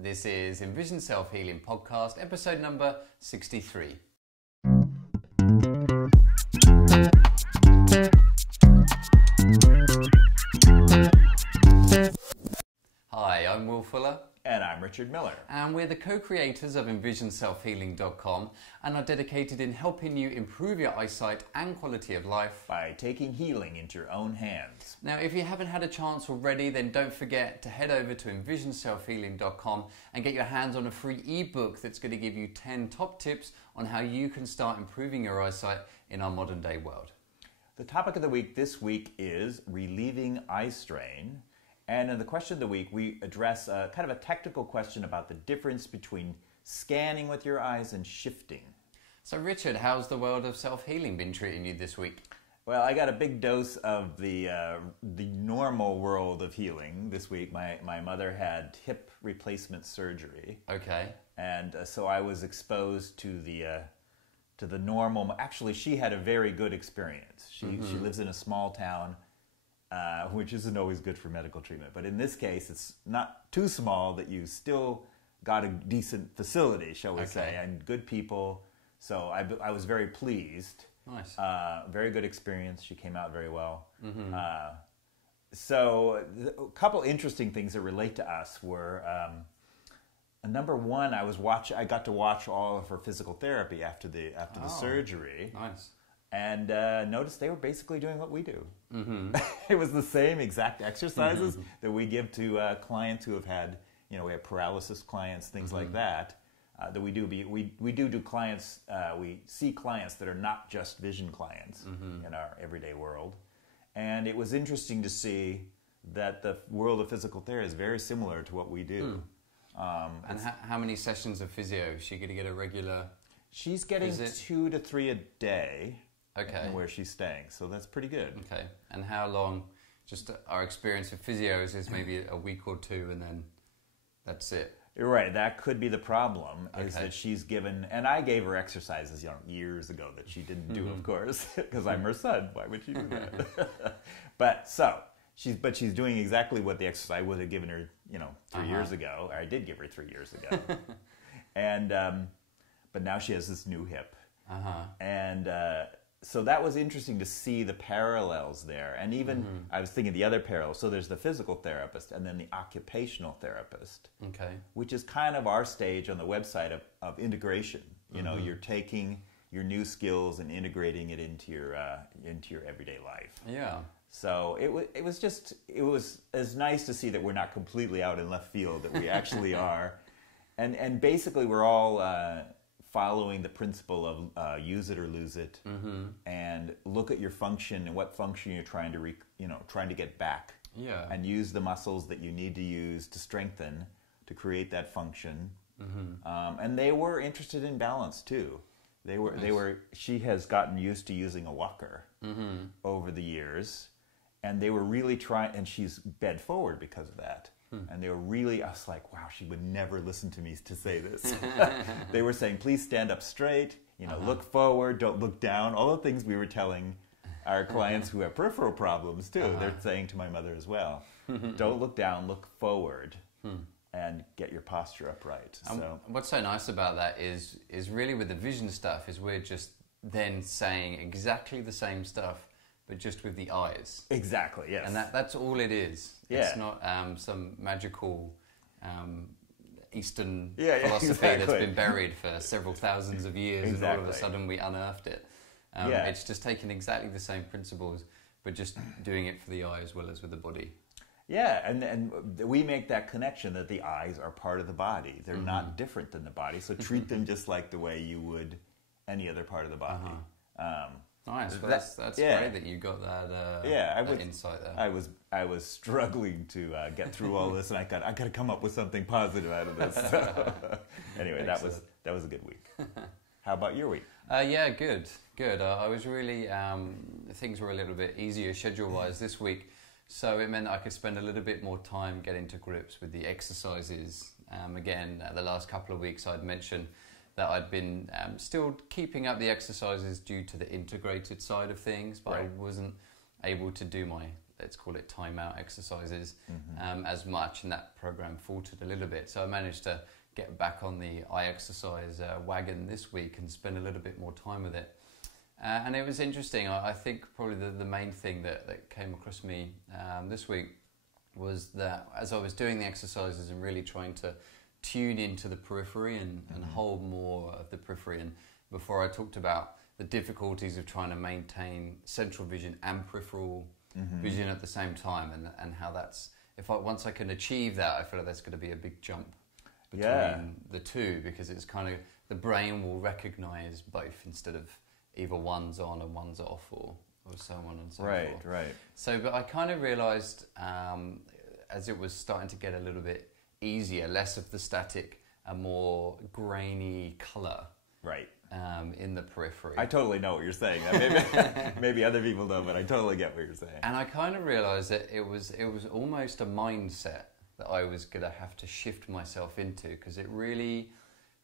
This is Envision Self-Healing Podcast, episode number 63. Hi, I'm Will Fuller. And I'm Richard Miller. And we're the co-creators of EnvisionSelfHealing.com and are dedicated in helping you improve your eyesight and quality of life by taking healing into your own hands. Now, if you haven't had a chance already, then don't forget to head over to EnvisionSelfHealing.com and get your hands on a free ebook that's going to give you 10 top tips on how you can start improving your eyesight in our modern day world. The topic of the week this week is relieving eye strain. And in the question of the week, we address kind of a technical question about the difference between scanning with your eyes and shifting. So Richard, how's the world of self-healing been treating you this week? Well, I got a big dose of the normal world of healing this week. My mother had hip replacement surgery. Okay. And so I was exposed to the normal. Actually, she had a very good experience. She lives in a small town. Which isn't always good for medical treatment. But in this case, it's not too small that you still got a decent facility, shall we say, and good people. So I was very pleased. Nice. Very good experience. She came out very well. So a couple interesting things that relate to us were, number one, I got to watch all of her physical therapy after the surgery. Nice. And noticed they were basically doing what we do. It was the same exact exercises that we give to clients who have had, we have paralysis clients, things like that, that we do. We do clients, we see clients that are not just vision clients in our everyday world. And it was interesting to see that the world of physical therapy is very similar to what we do. And how many sessions of physio? Is she going to get a regular She's getting visit? 2 to 3 a day. Okay. Where she's staying, so that's pretty good. Okay. And how long? Just our experience with physios is maybe a week or two, and then that's it. You're right. That could be the problem. Is that she's given, and I gave her exercises, years ago that she didn't do, of course, because I'm her son. Why would she do that? But she's doing exactly what the exercise I would have given her, 3 years ago. Or I did give her 3 years ago, and but now she has this new hip, and. So that was interesting to see the parallels there. And even, I was thinking the other parallel. So there's the physical therapist and then the occupational therapist, which is kind of our stage on the website of integration. You're taking your new skills and integrating it into your everyday life. Yeah. So it was as nice to see that we're not completely out in left field, that we actually are. And basically we're all... following the principle of use it or lose it, and look at your function and what function you're trying to get back, and use the muscles that you need to use to strengthen to create that function. And they were interested in balance too. They were. She has gotten used to using a walker over the years, and they were really trying. And she's bed forward because of that. And they were really, I was like, wow, she would never listen to me to say this. They were saying, please stand up straight, look forward, don't look down. All the things we were telling our clients who have peripheral problems too. They're saying to my mother as well, don't look down, look forward, and get your posture upright. So what's so nice about that is really with the vision stuff is we're just then saying exactly the same stuff, but just with the eyes. Exactly, yes. And that's all it is. Yeah. It's not some magical Eastern philosophy that's been buried for several thousands of years, and all of a sudden we unearthed it. It's just taking exactly the same principles, but just doing it for the eye as well as with the body. Yeah, and we make that connection that the eyes are part of the body. They're not different than the body, so treat them just like the way you would any other part of the body. Nice. Well, that's great that you got that insight there. I was struggling to get through all this, and I got to come up with something positive out of this. So, anyway, that was a good week. How about your week? Yeah, good. I was really things were a little bit easier schedule-wise this week, so it meant I could spend a little bit more time getting to grips with the exercises. Again, the last couple of weeks I'd mentioned that I'd been still keeping up the exercises due to the integrated side of things, but I wasn't able to do my let's call it timeout exercises as much, and that program faltered a little bit. So I managed to get back on the eye exercise wagon this week and spend a little bit more time with it. And it was interesting. I think probably the main thing that came across me this week was that as I was doing the exercises and really trying to tune into the periphery and hold more of the periphery, and before I talked about the difficulties of trying to maintain central vision and peripheral vision at the same time, and how that's, once I can achieve that, I feel like that's going to be a big jump between the two, because it's kind of, the brain will recognize both instead of either one's on and one's off, or so on and so forth. Right. So, but I kind of realized as it was starting to get a little bit easier, less of the static, a more grainy color. Right. In the periphery. I totally know what you're saying. Maybe other people don't, but I totally get what you're saying. And I kind of realized that it was almost a mindset that I was going to have to shift myself into, because it really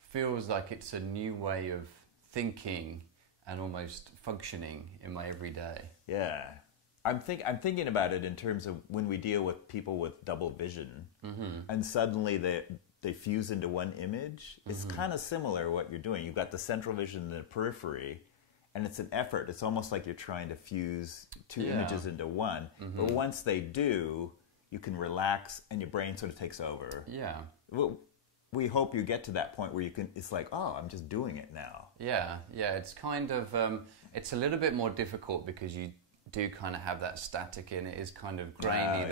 feels like it's a new way of thinking and almost functioning in my everyday. Yeah. I'm thinking about it in terms of when we deal with people with double vision, and suddenly they fuse into one image. It's kind of similar what you're doing. You've got the central vision and the periphery, and it's an effort. It's almost like you're trying to fuse two images into one. But once they do, you can relax and your brain sort of takes over. Yeah. We hope you get to that point where you can, it's like, oh, I'm just doing it now. Yeah, it's kind of, it's a little bit more difficult because you do kind of have that static in it. Is kind of grainy.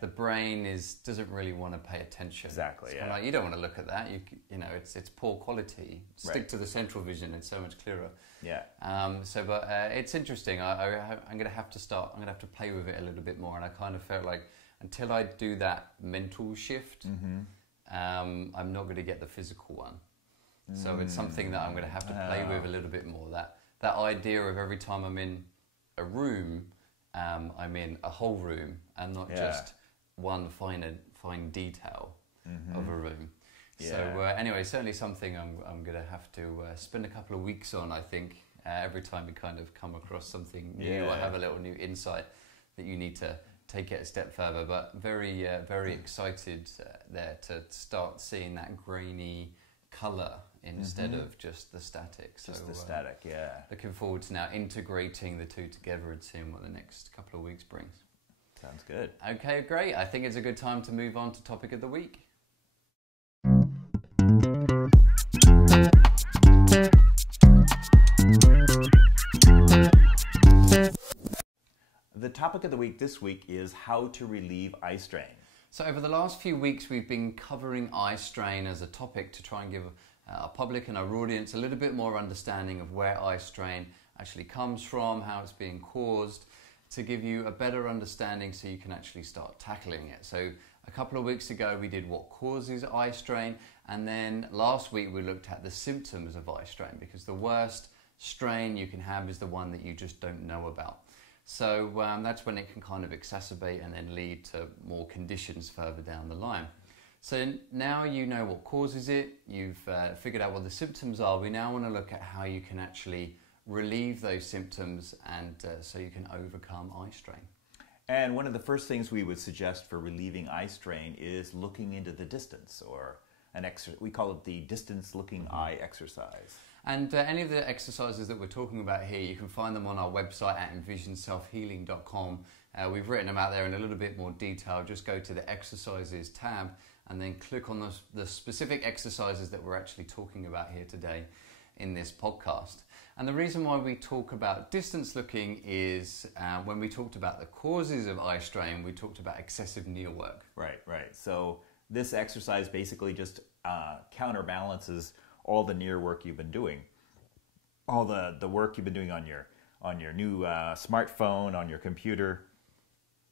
The brain doesn't really want to pay attention. Exactly. It's like, you don't want to look at that. You know, it's poor quality. Stick to the central vision. It's so much clearer. Yeah. But it's interesting. I'm going to have to start. I'm going to have to play with it a little bit more. And I kind of felt like until I do that mental shift, I'm not going to get the physical one. So it's something that I'm going to have to play with a little bit more. That idea of every time I'm in a room, I'm in a whole room and not just one fine detail of a room. Yeah. So anyway, certainly something I'm going to have to spend a couple of weeks on, I think. Every time we kind of come across something new, I have a little new insight that you need to take it a step further. But very excited there to start seeing that grainy colour instead of just the static. Just the static, Looking forward to now integrating the two together and seeing what the next couple of weeks brings. Sounds good. Okay, great. I think it's a good time to move on to topic of the week. The topic of the week this week is how to relieve eye strain. So over the last few weeks, we've been covering eye strain as a topic to try and give our public and our audience a little bit more understanding of where eye strain actually comes from, how it's being caused, to give you a better understanding so you can actually start tackling it. So a couple of weeks ago, we did what causes eye strain, and then last week we looked at the symptoms of eye strain, because the worst strain you can have is the one that you just don't know about. So that's when it can kind of exacerbate and then lead to more conditions further down the line. So now you know what causes it, you've figured out what the symptoms are. We now want to look at how you can actually relieve those symptoms and so you can overcome eye strain. And one of the first things we would suggest for relieving eye strain is looking into the distance, or we call it the distance looking eye exercise. And any of the exercises that we're talking about here, you can find them on our website at envisionselfhealing.com. We've written them out there in a little bit more detail. Just go to the exercises tab and then click on the specific exercises that we're actually talking about here today in this podcast. And the reason why we talk about distance looking is when we talked about the causes of eye strain, we talked about excessive near work. Right. So this exercise basically just counterbalances all the near work you've been doing, all the work you've been doing on your new smartphone, on your computer,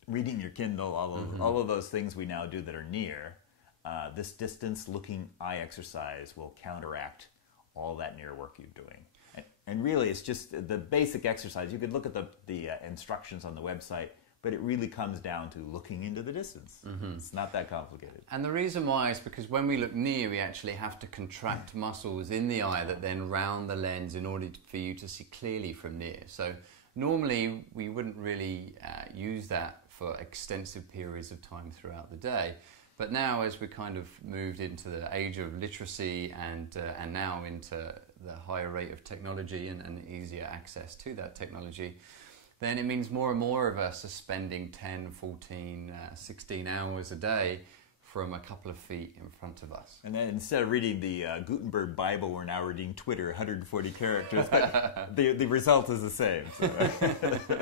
reading your Kindle, all of those things we now do that are near. This distance-looking eye exercise will counteract all that near work you're doing. And really, it's just the basic exercise. You could look at the instructions on the website, but it really comes down to looking into the distance. It's not that complicated. And the reason why is because when we look near, we actually have to contract muscles in the eye that then round the lens in order for you to see clearly from near. So normally we wouldn't really use that for extensive periods of time throughout the day. But now, as we kind of moved into the age of literacy and now into the higher rate of technology and easier access to that technology, then it means more and more of us are spending 10, 14, 16 hours a day from a couple of feet in front of us. And then instead of reading the Gutenberg Bible, we're now reading Twitter, 140 characters. the result is the same. So.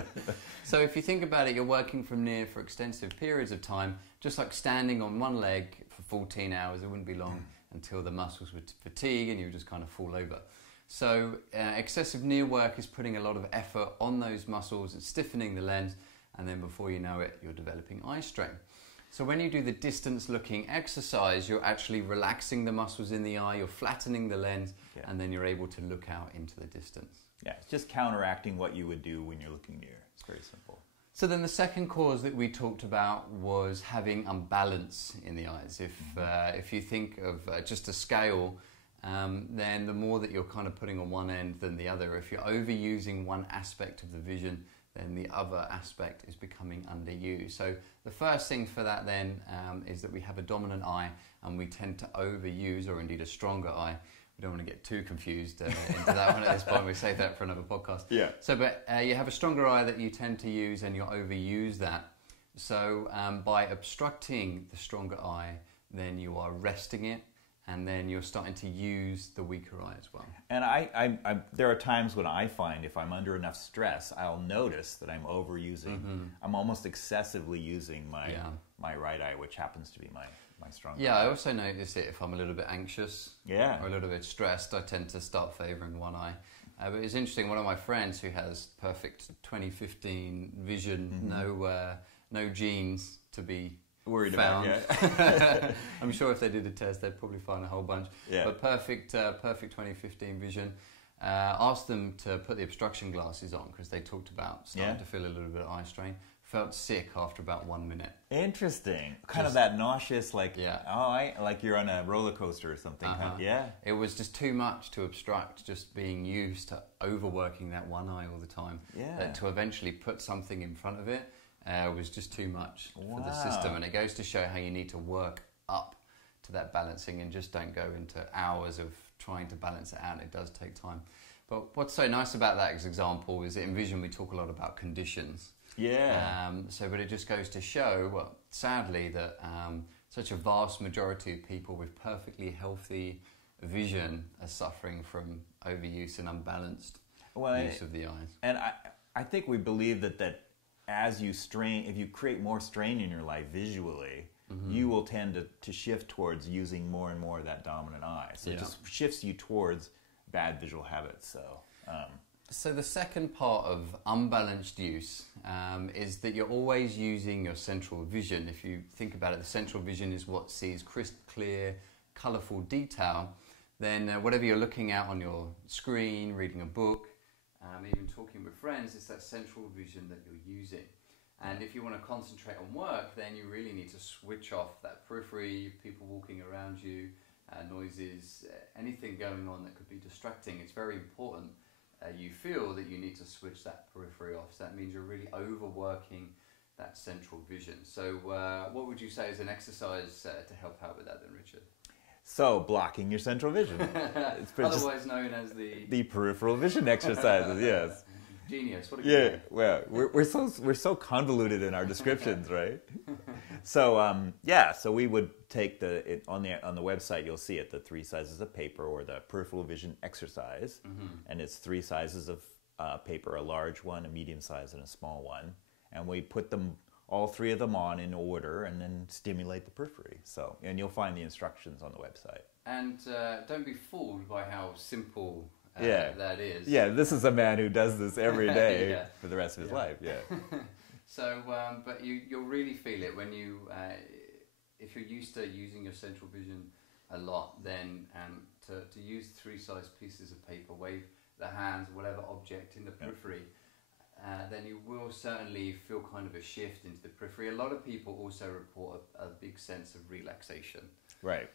So if you think about it, you're working from near for extensive periods of time, just like standing on one leg for 14 hours. It wouldn't be long until the muscles would fatigue and you would just kind of fall over. So excessive near work is putting a lot of effort on those muscles, it's stiffening the lens, and then before you know it, you're developing eye strain. So when you do the distance looking exercise, you're actually relaxing the muscles in the eye, you're flattening the lens, and then you're able to look out into the distance. Yeah, it's just counteracting what you would do when you're looking near. It's very simple. So then the second cause that we talked about was having unbalance in the eyes. If you think of just a scale, then the more that you're kind of putting on one end than the other. If you're overusing one aspect of the vision, then the other aspect is becoming underused. So the first thing for that then is that we have a dominant eye and we tend to overuse, or indeed a stronger eye. We don't want to get too confused into that one at this point. We'll save that for another podcast. Yeah. So, but you have a stronger eye that you tend to use and you overuse that. So by obstructing the stronger eye, then you are resting it, and then you're starting to use the weaker eye as well. And I there are times when I find if I'm under enough stress, I'll notice that I'm overusing. I'm almost excessively using my right eye, which happens to be my stronger eye. I also notice it if I'm a little bit anxious or a little bit stressed, I tend to start favouring one eye. But it's interesting, one of my friends who has perfect 2015 vision, no genes to be worried found. About. I'm sure if they did a test, they'd probably find a whole bunch. Yeah. But perfect 2015 vision. Asked them to put the obstruction glasses on because they talked about starting to feel a little bit of eye strain. Felt sick after about 1 minute. Interesting. Kind of that nauseous, like like you're on a roller coaster or something. It was just too much to obstruct, just being used to overworking that one eye all the time. That to eventually put something in front of it was just too much for the system. And it goes to show how you need to work up to that balancing and just don't go into hours of trying to balance it out. It does take time. But what's so nice about that as example is that in Vision we talk a lot about conditions. But it just goes to show, well, sadly, that such a vast majority of people with perfectly healthy vision are suffering from overuse and unbalanced use of the eyes. And I think we believe that as you strain, if you create more strain in your life visually, you will tend to shift towards using more and more of that dominant eye. So it just shifts you towards bad visual habits. So the second part of unbalanced use is that you're always using your central vision. If you think about it, the central vision is what sees crisp, clear, colourful detail. Then whatever you're looking at on your screen, reading a book, even talking with friends, it's that central vision that you're using. And if you want to concentrate on work, then you really need to switch off that periphery, people walking around you, noises, anything going on that could be distracting. It's very important you feel that you need to switch that periphery off. So that means you're really overworking that central vision. So what would you say is an exercise to help out with that then, Richard? So blocking your central vision. It's otherwise known as the peripheral vision exercises, yes. Genius. What a good name. Well, we're so convoluted in our descriptions, right? So so we would take on the website you'll see it, the 3 sizes of paper, or the peripheral vision exercise, and it's 3 sizes of paper, a large one, a medium size, and a small one, and we put them all 3 of them on in order and then stimulate the periphery. And you'll find the instructions on the website. And don't be fooled by how simple that is. Yeah, this is a man who does this every day for the rest of his life. So, but you'll really feel it when you, if you're used to using your central vision a lot, then to use 3-size pieces of paper, wave the hands, whatever object in the periphery, then you will certainly feel kind of a shift into the periphery. A lot of people also report a big sense of relaxation. Right.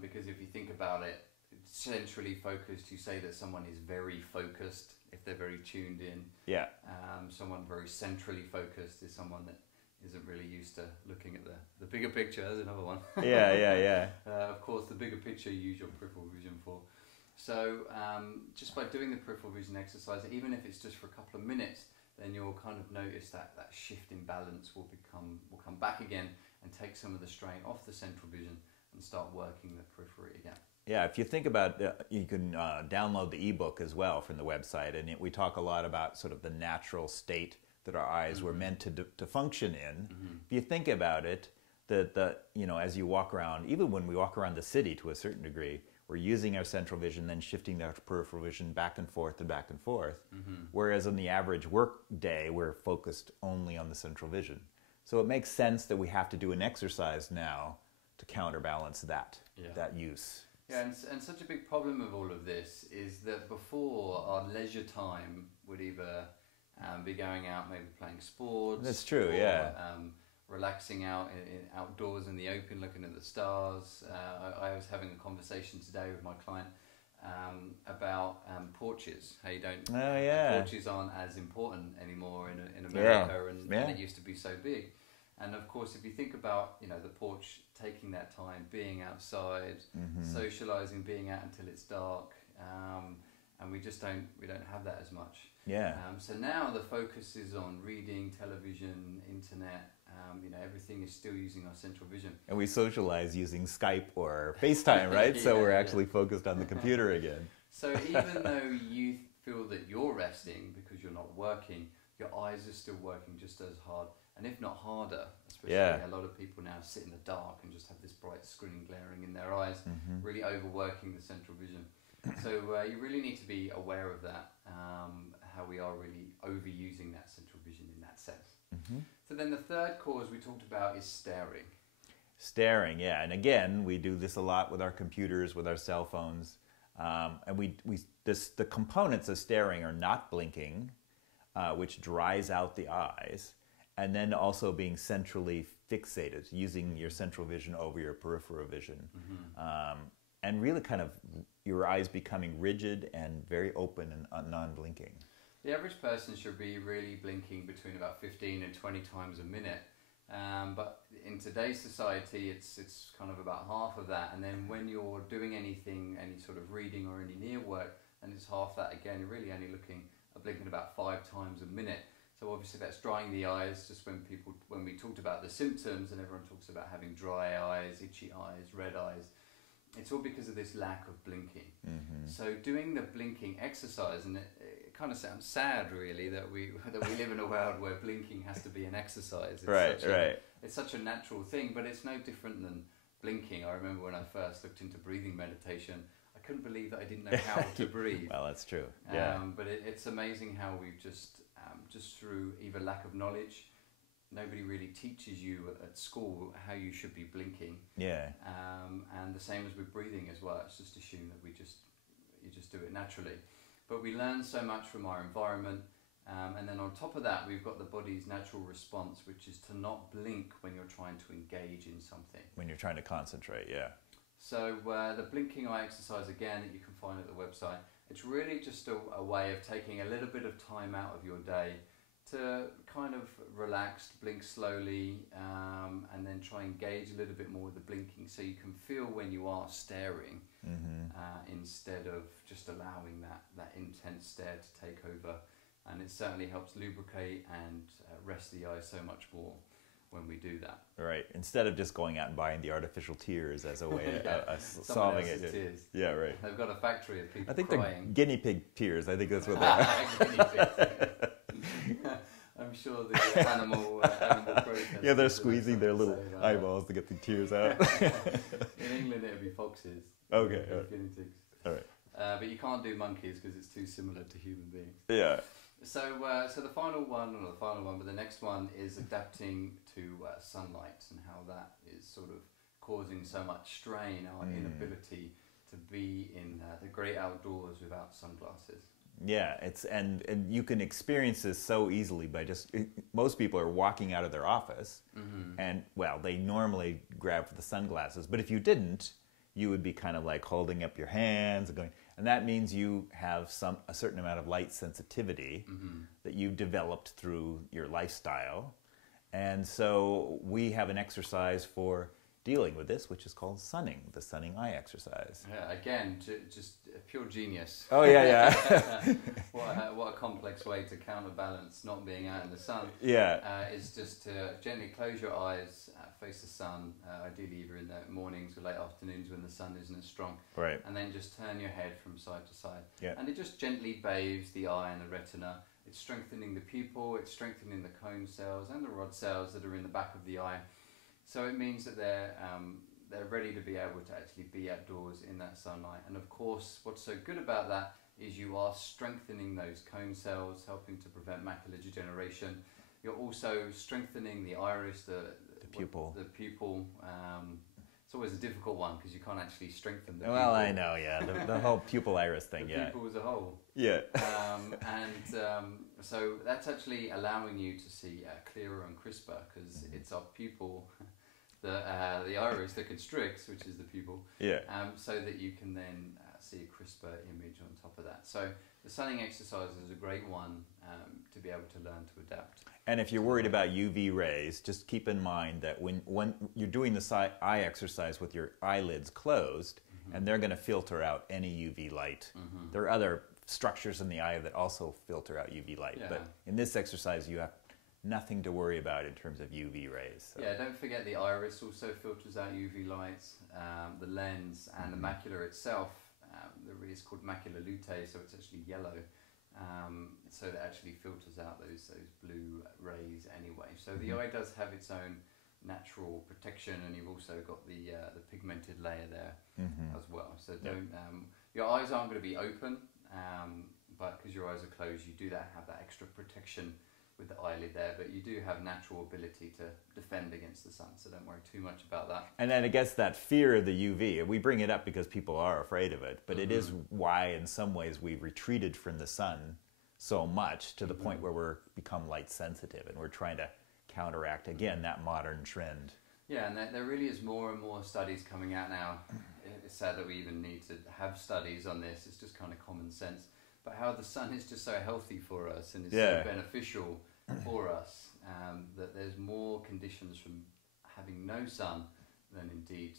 Because if you think about it, centrally focused, you say that someone is very focused if they're very tuned in. Someone very centrally focused is someone that isn't really used to looking at the bigger picture. There's another one. Yeah. Of course, the bigger picture you use your peripheral vision for. So just by doing the peripheral vision exercise, even if it's just for a couple of minutes, then you'll kind of notice that shift in balance will come back again and take some of the strain off the central vision and start working the periphery again. Yeah, if you think about, you can download the ebook as well from the website, and we talk a lot about sort of the natural state that our eyes were meant to function in. If you think about it, as you walk around, even when we walk around the city to a certain degree, we're using our central vision, then shifting our peripheral vision back and forth and back and forth. Whereas on the average work day, we're focused only on the central vision. So it makes sense that we have to do an exercise now to counterbalance that use. Yeah, and such a big problem of all of this is that before, our leisure time would either be going out, maybe playing sports. That's true, or, relaxing out outdoors in the open, looking at the stars. I was having a conversation today with my client about porches. How you don't porches aren't as important anymore in America, and it used to be so big. And of course, if you think about the porch, taking that time, being outside, socializing, being out until it's dark, and we don't have that as much. Yeah. So now the focus is on reading, television, internet. Everything is still using our central vision. And we socialize using Skype or FaceTime, right? So we're actually focused on the computer again. So even though you feel that you're resting because you're not working, your eyes are still working just as hard, and if not harder. Especially a lot of people now sit in the dark and just have this bright screen glaring in their eyes, really overworking the central vision. So you really need to be aware of that, how we are really overusing that central vision in that sense. So then the third cause we talked about is staring. Staring, yeah. And again, we do this a lot with our computers, with our cell phones. And the components of staring are not blinking, which dries out the eyes, and then also being centrally fixated, using your central vision over your peripheral vision. And really kind of your eyes becoming rigid and very open and non-blinking. The average person should be really blinking between about 15 and 20 times a minute. But in today's society, it's kind of about half of that. And then when you're doing anything, any sort of reading or any near work, then it's half that again. You're really only blinking about 5 times a minute. So obviously that's drying the eyes. Just when we talked about the symptoms, and everyone talks about having dry eyes, itchy eyes, red eyes, it's all because of this lack of blinking. So doing the blinking exercise, and it kind of sounds sad really that we live in a world where blinking has to be an exercise. It's such a natural thing, but it's no different than blinking. I remember when I first looked into breathing meditation, I couldn't believe that I didn't know how to breathe. Well, that's true. Yeah. But it's amazing how we've just through either lack of knowledge, nobody really teaches you at school how you should be blinking. Yeah. And the same as with breathing as well. It's just assumed that you just do it naturally. But we learn so much from our environment. And then on top of that, we've got the body's natural response, which is to not blink when you're trying to engage in something. When you're trying to concentrate, yeah. So the blinking eye exercise, again, that you can find at the website, it's really just a way of taking a little bit of time out of your day to kind of relax, blink slowly, and then try and engage a little bit more with the blinking so you can feel when you are staring, instead of just allowing that intense stare to take over. And it certainly helps lubricate and rest the eyes so much more when we do that. Right. Instead of just going out and buying the artificial tears as a way of solving it. Tears. Yeah, right. They've got a factory of people I think crying. they're guinea pig tears. I think that's what they are. Guinea pigs. I'm sure the animal protesters. Yeah, they're squeezing their little eyeballs to get the tears out. In England, it would be foxes. Okay. Guinea pigs. All right. But you can't do monkeys because it's too similar to human beings. Yeah. So the final one, or not the final one, but the next one is adapting to sunlight and how that is sort of causing so much strain, our inability to be in the great outdoors without sunglasses. Yeah, and you can experience this so easily by most people are walking out of their office, and well, they normally grab for the sunglasses, but if you didn't, you would be kind of like holding up your hands and going, and that means you have a certain amount of light sensitivity that you've developed through your lifestyle, And so we have an exercise for dealing with this, which is called sunning, the sunning eye exercise. Yeah, again, just a pure genius. Oh, yeah. What a complex way to counterbalance not being out in the sun. Yeah. Is just to gently close your eyes, face the sun, ideally either in the mornings or late afternoons when the sun isn't as strong. Right. And then just turn your head from side to side. Yeah. And it just gently bathes the eye and the retina. It's strengthening the pupil, it's strengthening the cone cells and the rod cells that are in the back of the eye. So it means that they're ready to be able to actually be outdoors in that sunlight. And of course, what's so good about that is you are strengthening those cone cells, helping to prevent macular degeneration. You're also strengthening the iris, the pupil. It's always a difficult one because you can't actually strengthen the pupil. Well, I know, yeah, the whole pupil iris thing, the pupil as a whole. Yeah. So that's actually allowing you to see clearer and crisper because it's our pupil, the iris that constricts, which is the pupil, so that you can then see a crisper image on top of that. So the sunning exercise is a great one to be able to learn to adapt. And if you're worried about UV rays, just keep in mind that when you're doing the eye exercise with your eyelids closed, and they're going to filter out any UV light. There are other structures in the eye that also filter out UV light, but in this exercise you have nothing to worry about in terms of UV rays. So. Yeah, don't forget the iris also filters out UV lights, the lens and the macula itself. There is called macula lutea, so it's actually yellow. So that actually filters out those blue rays anyway. So the eye does have its own natural protection, and you've also got the pigmented layer there as well. So don't your eyes aren't going to be open, but because your eyes are closed, you do have that extra protection with the eyelid there, but you do have natural ability to defend against the sun, so don't worry too much about that. And then I guess that fear of the UV, we bring it up because people are afraid of it, but it is why in some ways we've retreated from the sun so much to the point where we're become light sensitive, and we're trying to counteract again that modern trend. Yeah, and there really is more and more studies coming out now. It's sad that we even need to have studies on this. It's just kind of common sense. But how the sun is just so healthy for us and is so beneficial for us, that there's more conditions from having no sun than indeed,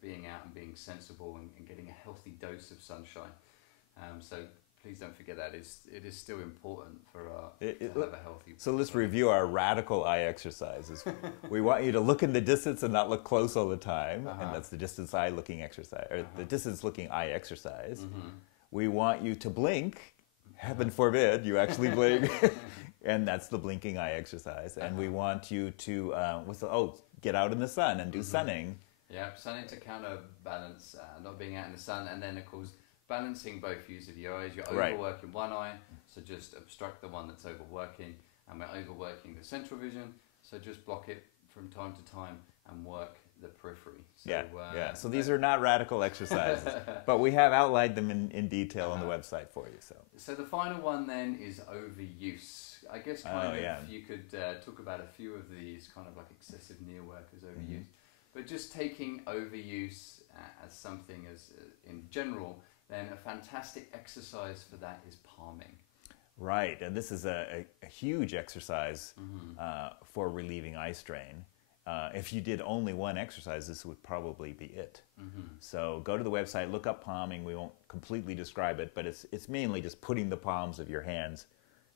being out and being sensible and getting a healthy dose of sunshine. So please don't forget that it is still important for to have a healthy. So let's review our radical eye exercises. We want you to look in the distance and not look close all the time, and that's the distance eye looking exercise, or the distance looking eye exercise. We want you to blink. Heaven forbid you actually blink. And that's the blinking eye exercise. And we want you to get out in the sun and do sunning. Yeah, sunning to counterbalance not being out in the sun, and then of course balancing both views of your eyes. You're overworking one eye, so just obstruct the one that's overworking, and we're overworking the central vision, so just block it from time to time and work the periphery. So, So these are not radical exercises, but we have outlined them in detail on the website for you. So the final one then is overuse. I guess you could talk about a few of these, kind of like excessive near work as overuse, but just taking overuse as something as in general, then a fantastic exercise for that is palming. Right, and this is a huge exercise for relieving eye strain. If you did only one exercise, this would probably be it. So go to the website, look up palming. We won't completely describe it, but it's mainly just putting the palms of your hands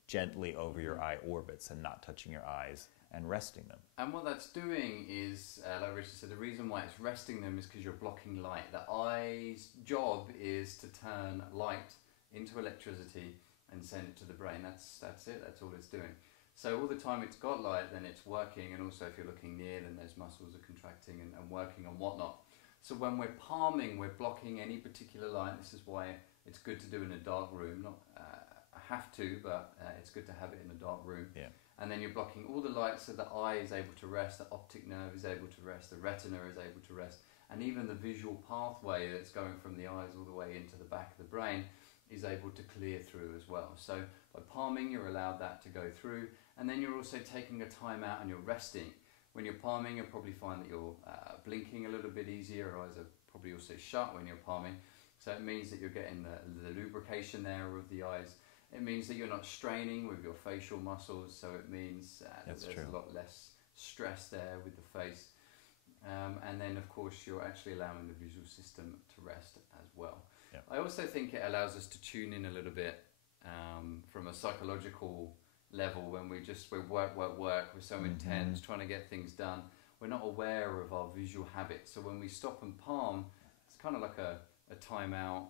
gently over your eye orbits and not touching your eyes and resting them. And what that's doing is, like Richard said, the reason why it's resting them is because you're blocking light. The eye's job is to turn light into electricity and send it to the brain. That's it, that's all it's doing. So all the time it's got light, then it's working, and also if you're looking near, then those muscles are contracting and working and whatnot. So when we're palming, we're blocking any particular light. This is why it's good to do in a dark room. Not have to, but it's good to have it in a dark room. Yeah. And then you're blocking all the light so the eye is able to rest, the optic nerve is able to rest, the retina is able to rest, and even the visual pathway that's going from the eyes all the way into the back of the brain is able to clear through as well. So by palming, you're allowed that to go through, and then you're also taking a time out and you're resting. When you're palming, you'll probably find that you're blinking a little bit easier. Your eyes are probably also shut when you're palming. So it means that you're getting the lubrication there of the eyes. It means that you're not straining with your facial muscles, so it means that there's a lot less stress there with the face. And then, of course, you're actually allowing the visual system to rest as well. Yeah. I also think it allows us to tune in a little bit from a psychological level when we work, we're so intense, trying to get things done. We're not aware of our visual habits. So when we stop and palm, it's kind of like a time out,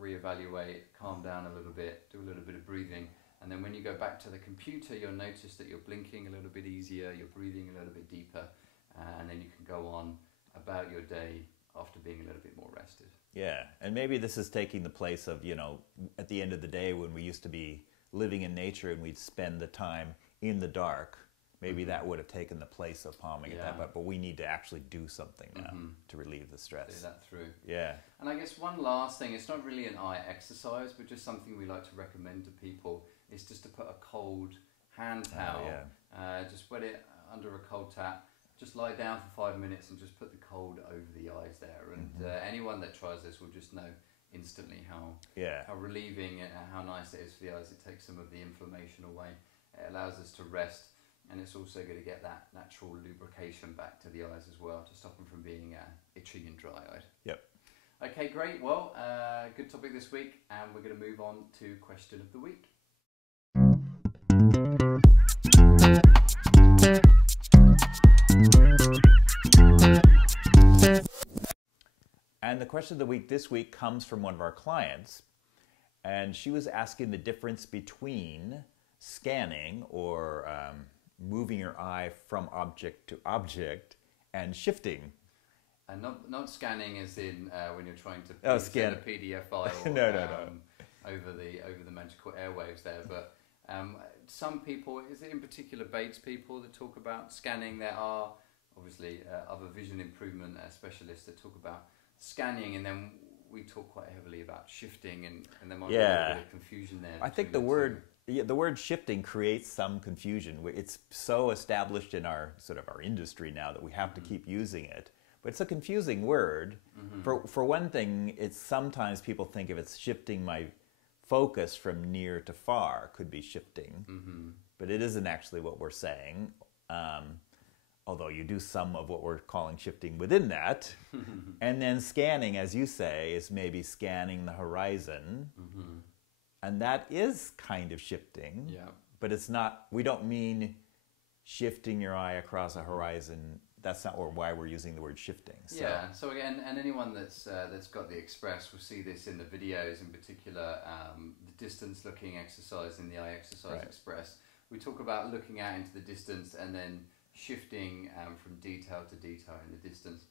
reevaluate, calm down a little bit, do a little bit of breathing. And then when you go back to the computer, you'll notice that you're blinking a little bit easier, you're breathing a little bit deeper, and then you can go on about your day after being a little bit more rested. Yeah, and maybe this is taking the place of, at the end of the day when we used to be living in nature and we'd spend the time in the dark, maybe that would have taken the place of palming at that point, but we need to actually do something now to relieve the stress. See that through. Yeah. And I guess one last thing, it's not really an eye exercise, but just something we like to recommend to people is just to put a cold hand towel, just put it under a cold tap, just lie down for 5 minutes and just put the cold over the eyes there. And anyone that tries this will just know instantly how relieving and how nice it is for the eyes. It takes some of the inflammation away. It allows us to rest. And it's also going to get that natural lubrication back to the eyes as well to stop them from being itchy and dry-eyed. Yep. Okay, great. Well, good topic this week, and we're going to move on to question of the week. And the question of the week this week comes from one of our clients, and she was asking the difference between scanning or moving your eye from object to object and shifting. And not scanning as in when you're trying to scan a PDF file over the magical airwaves there. But some people, is it in particular Bates people that talk about scanning? There are obviously other vision improvement specialists that talk about scanning, and then we talk quite heavily about shifting, and there might be a little bit of confusion there. I think the word shifting creates some confusion. It's so established in our industry now that we have to keep using it. But it's a confusing word. For one thing, it's sometimes people think if it's shifting my focus from near to far, could be shifting. But it isn't actually what we're saying. Although you do some of what we're calling shifting within that. And then scanning, as you say, is maybe scanning the horizon. And that is kind of shifting. Yeah. But it's not, we don't mean shifting your eye across a horizon. That's not why we're using the word shifting. So. Yeah, so again, and anyone that's got the Express will see this in the videos, in particular the distance looking exercise in the Eye Exercise Express. We talk about looking out into the distance and then shifting from detail to detail in the distance.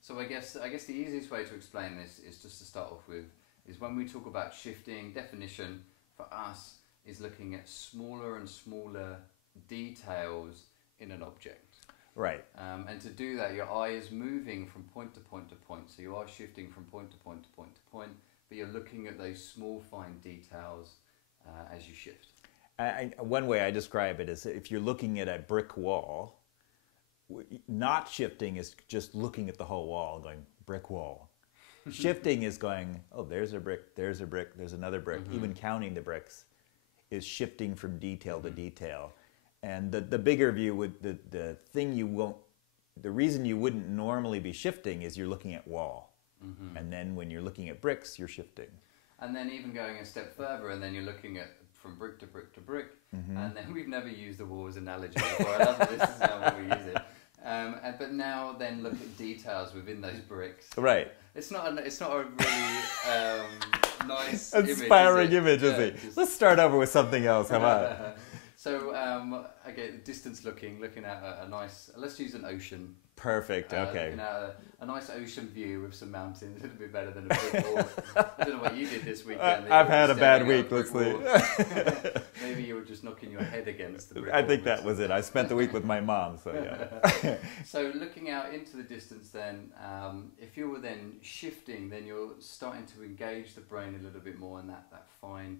So I guess the easiest way to explain this is just to start off with is when we talk about shifting, definition for us is looking at smaller and smaller details in an object. Right. And to do that, your eye is moving from point to point to point. So you are shifting from point to point to point to point, but you're looking at those small, fine details as you shift. One way I describe it is if you're looking at a brick wall, not shifting is just looking at the whole wall and going, brick wall. Shifting is going, oh, there's a brick, there's another brick. Even counting the bricks is shifting from detail to detail. And the bigger view would, the reason you wouldn't normally be shifting is you're looking at wall. And then when you're looking at bricks, you're shifting. And then even going a step further, and then you're looking at from brick to brick to brick. And then we've never used the wall as an analogy before. I love that this is how we use it. But now then look at details within those bricks. Right. It's not a really nice inspiring image, is it? Let's start over with something else. How about? So again, distance looking at a nice. Let's use an ocean. Perfect. Okay. Looking at a nice ocean view with some mountains, a little bit better than a brick wall. I don't know what you did this weekend. I've had a bad week. Let's see. Maybe you were just knocking your head against the brick I think that was it. I spent the week with my mom, so yeah. So looking out into the distance, then, if you were then shifting, then you're starting to engage the brain a little bit more in that fine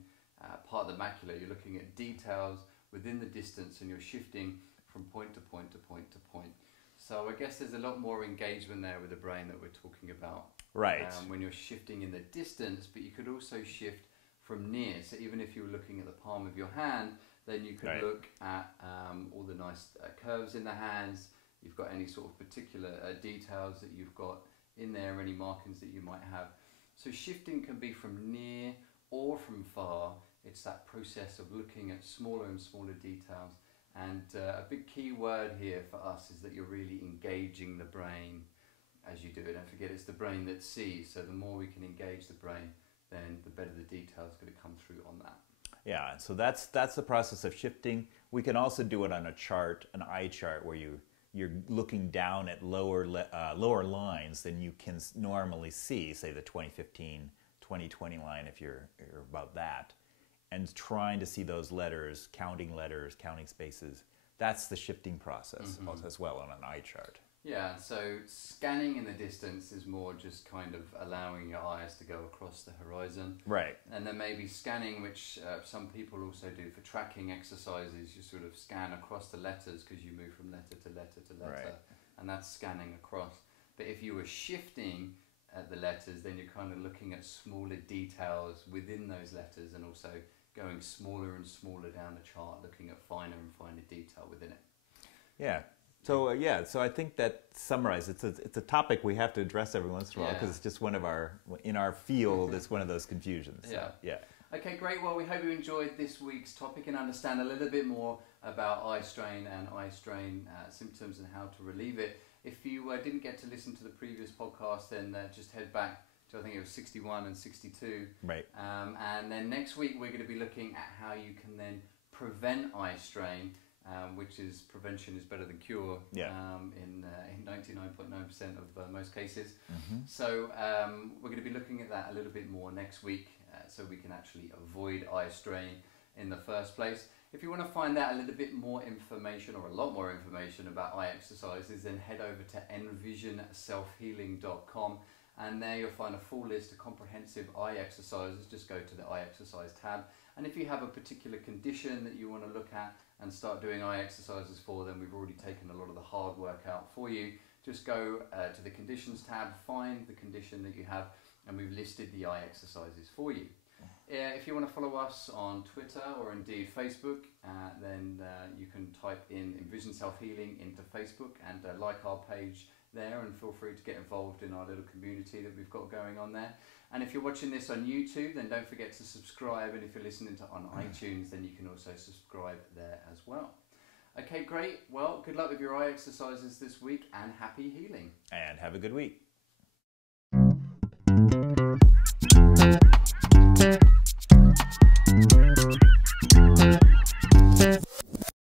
part of the macula. You're looking at details within the distance, and you're shifting from point to point to point to point. So I guess there's a lot more engagement there with the brain that we're talking about. Right. When you're shifting in the distance, but you could also shift from near. So even if you were looking at the palm of your hand, then you could look at all the nice curves in the hands. You've got any sort of particular details that you've got in there, any markings that you might have. So shifting can be from near or from far. It's that process of looking at smaller and smaller details. And a big key word here for us is that you're really engaging the brain as you do it. Don't forget, it's the brain that sees. So the more we can engage the brain, then the better the detail is going to come through on that. Yeah, so that's the process of shifting. We can also do it on a chart, an eye chart, where you're looking down at lower lines than you can normally see, say the 2015, 2020 line if you're about that, and trying to see those letters, counting spaces. That's the shifting process as well on an eye chart. Yeah, so scanning in the distance is more just kind of allowing your eyes to go across the horizon. Right. And then maybe scanning, which some people also do for tracking exercises, you sort of scan across the letters because you move from letter to letter to letter, and that's scanning across. But if you were shifting at the letters, then you're kind of looking at smaller details within those letters and also going smaller and smaller down the chart, looking at finer and finer detail within it. Yeah. So so I think that summarizes. It's a topic we have to address every once in a while because it's just in our field, it's one of those confusions. So, yeah. Okay, great. Well, we hope you enjoyed this week's topic and understand a little bit more about eye strain and eye strain symptoms and how to relieve it. If you didn't get to listen to the previous podcast, then just head back to, I think it was 61 and 62. Right. And then next week we're going to be looking at how you can then prevent eye strain. Which is prevention is better than cure in 99.9% of most cases. So we're going to be looking at that a little bit more next week so we can actually avoid eye strain in the first place. If you want to find out a little bit more information or a lot more information about eye exercises, then head over to envisionselfhealing.com, and there you'll find a full list of comprehensive eye exercises. Just go to the eye exercise tab, and if you have a particular condition that you want to look at and start doing eye exercises for, then we've already taken a lot of the hard work out for you. Just go to the conditions tab, find the condition that you have, and we've listed the eye exercises for you. If you want to follow us on Twitter or indeed Facebook, then you can type in Envision Self-Healing into Facebook and like our page there, and feel free to get involved in our little community that we've got going on there. And if you're watching this on YouTube, then don't forget to subscribe, and if you're listening to on iTunes, then you can also subscribe there as well. Okay, great. Well, good luck with your eye exercises this week, and happy healing. And have a good week.